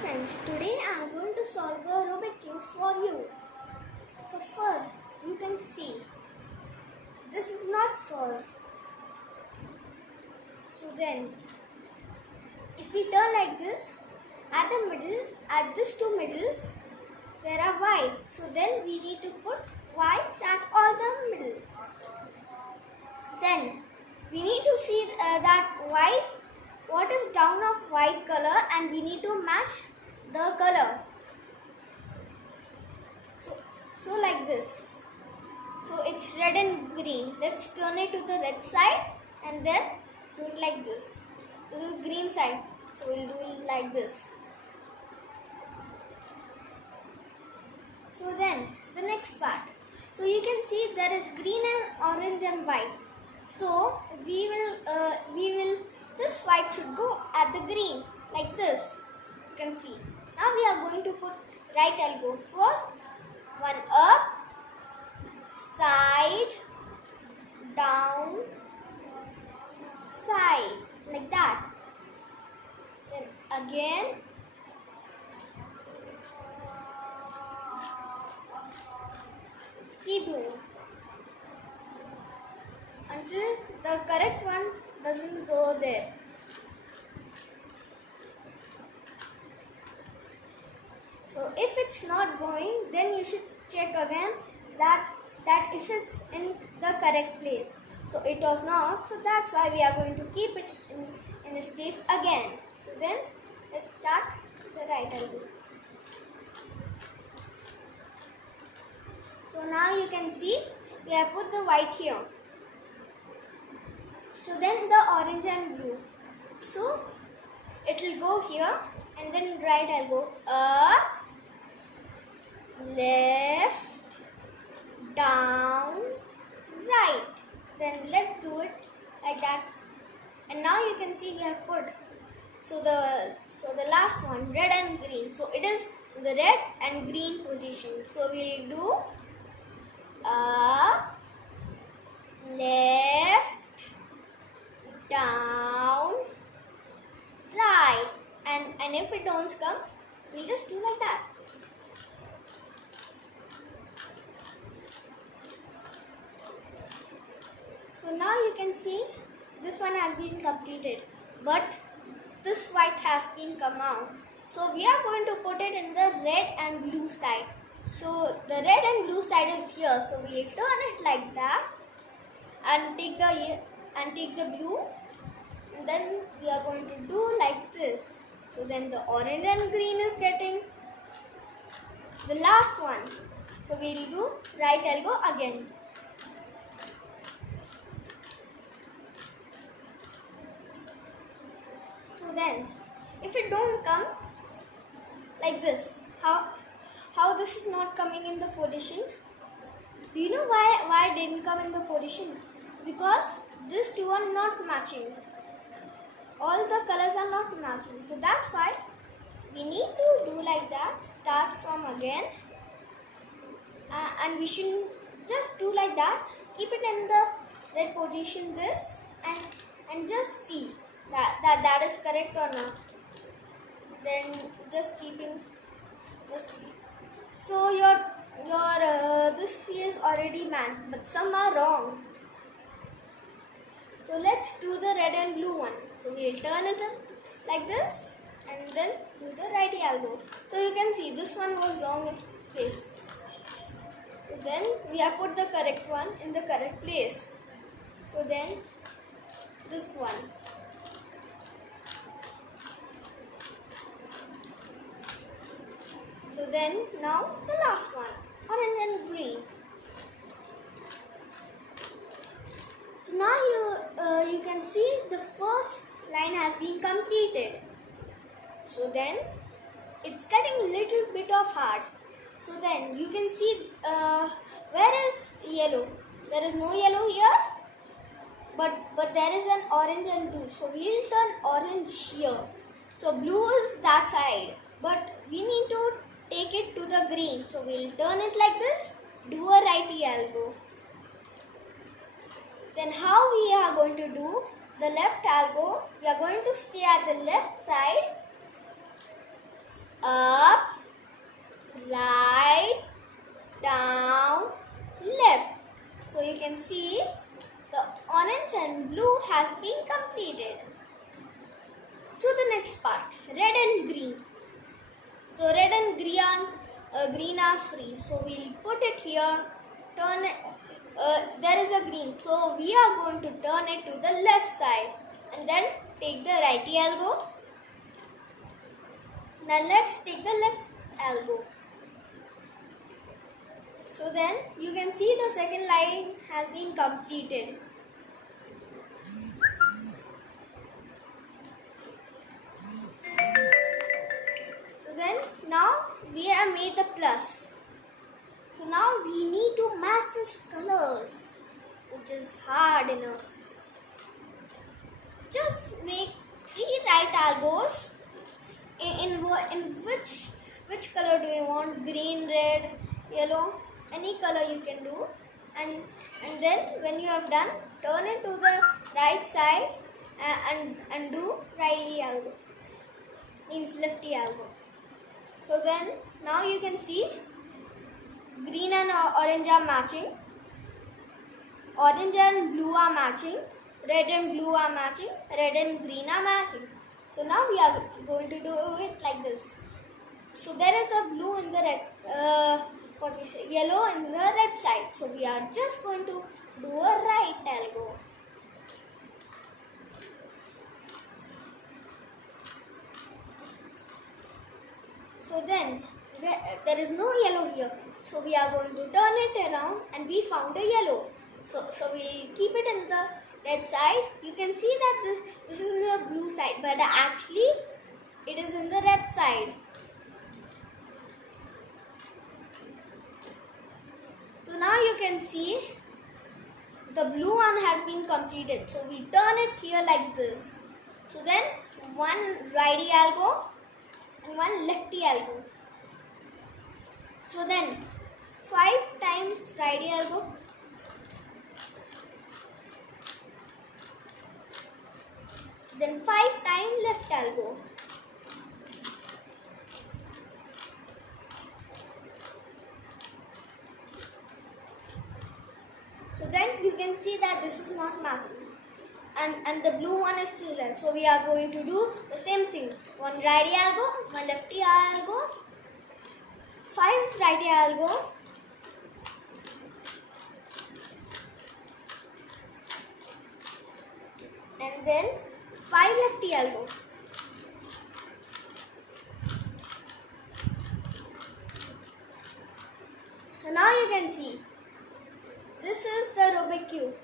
friends, today I am going to solve a Rubik cube for you. So first, you can see, this is not solved. So then, if we turn like this, at the middle, at these two middles, there are white. So then we need to put whites at all the middle. Then, we need to see that white, what is down of white color, and we need to match the color. So like this. So it's red and green. Let's turn it to the red side and then do it like this. This is green side. So we'll do it like this. So then the next part. So you can see there is green and orange and white. So we will this white should go at the green like this. You can see. Now we are going to put right elbow first. One up, side, down, side, like that. Then again, keep doing until the correct one doesn't go there. So if it's not going, then you should check again that if it's in the correct place. So it was not, so that's why we are going to keep it in this place again. So then let's start the right elbow. So now you can see we have put the white here. So then the orange and blue. So it will go here and then right elbow up, left, down, right. Then let's do it like that. And now you can see we have put so the last one, red and green. So it is the red and green position. So we'll do up, left, down, right. And if it don't come, we'll just do like that. So now you can see this one has been completed, but this white has been come out. So we are going to put it in the red and blue side. So the red and blue side is here. So we will turn it like that and take the blue, and then we are going to do like this. So then the orange and green is getting the last one. So we will do right elbow again. So then, if it don't come like this, how this is not coming in the position? Do you know why it didn't come in the position? Because these two are not matching. All the colors are not matching. So that's why we need to do like that. Start from again, and we should just do like that. Keep it in the red position. This and just see that is correct or not. Then just keeping this. So your this is already matched, but some are wrong. So let's do the red and blue one. So we'll turn it like this and then do the right elbow. So you can see this one was wrong in place. So then we have put the correct one in the correct place. So then this one. So then now the last one, orange and green. So now you can see the first line has been completed. So then it's getting little bit of hard. So then you can see where is yellow? There is no yellow here, but there is an orange and blue. So we'll turn orange here. So blue is that side, but we need to take it to the green. So we'll turn it like this, do a righty elbow. Then how we are going to do the left elbow? We are going to stay at the left side green are free. So we'll put it here, turn it, there is a green. So we are going to turn it to the left side and then take the righty elbow. Now let's take the left elbow. So then you can see the second line has been completed. So then now we have made the plus. So now we need to match these colors, which is hard enough. Just make 3 right elbows. In which color do you want? Green, red, yellow, any color you can do. And then when you have done, turn it to the right side and do righty elbow, means lefty elbow. So then now you can see green and orange are matching, orange and blue are matching, red and blue are matching, red and green are matching. So now we are going to do it like this. So there is a blue in the red, yellow in the red side. So we are just going to do a right elbow. So then there is no yellow here. So we are going to turn it around and we found a yellow. So we'll keep it in the red side. You can see that this is in the blue side, but actually it is in the red side. So now you can see the blue one has been completed. So we turn it here like this. So then one righty elbow and one lefty elbow. So then 5 times righty elbow, then 5 times left elbow. So then you can see that this is not matching and the blue one is still there. So we are going to do the same thing. One righty elbow, one lefty elbow, 5 righty elbow, and then 5 lefty elbow. So now you can see this is the Rubik's Cube.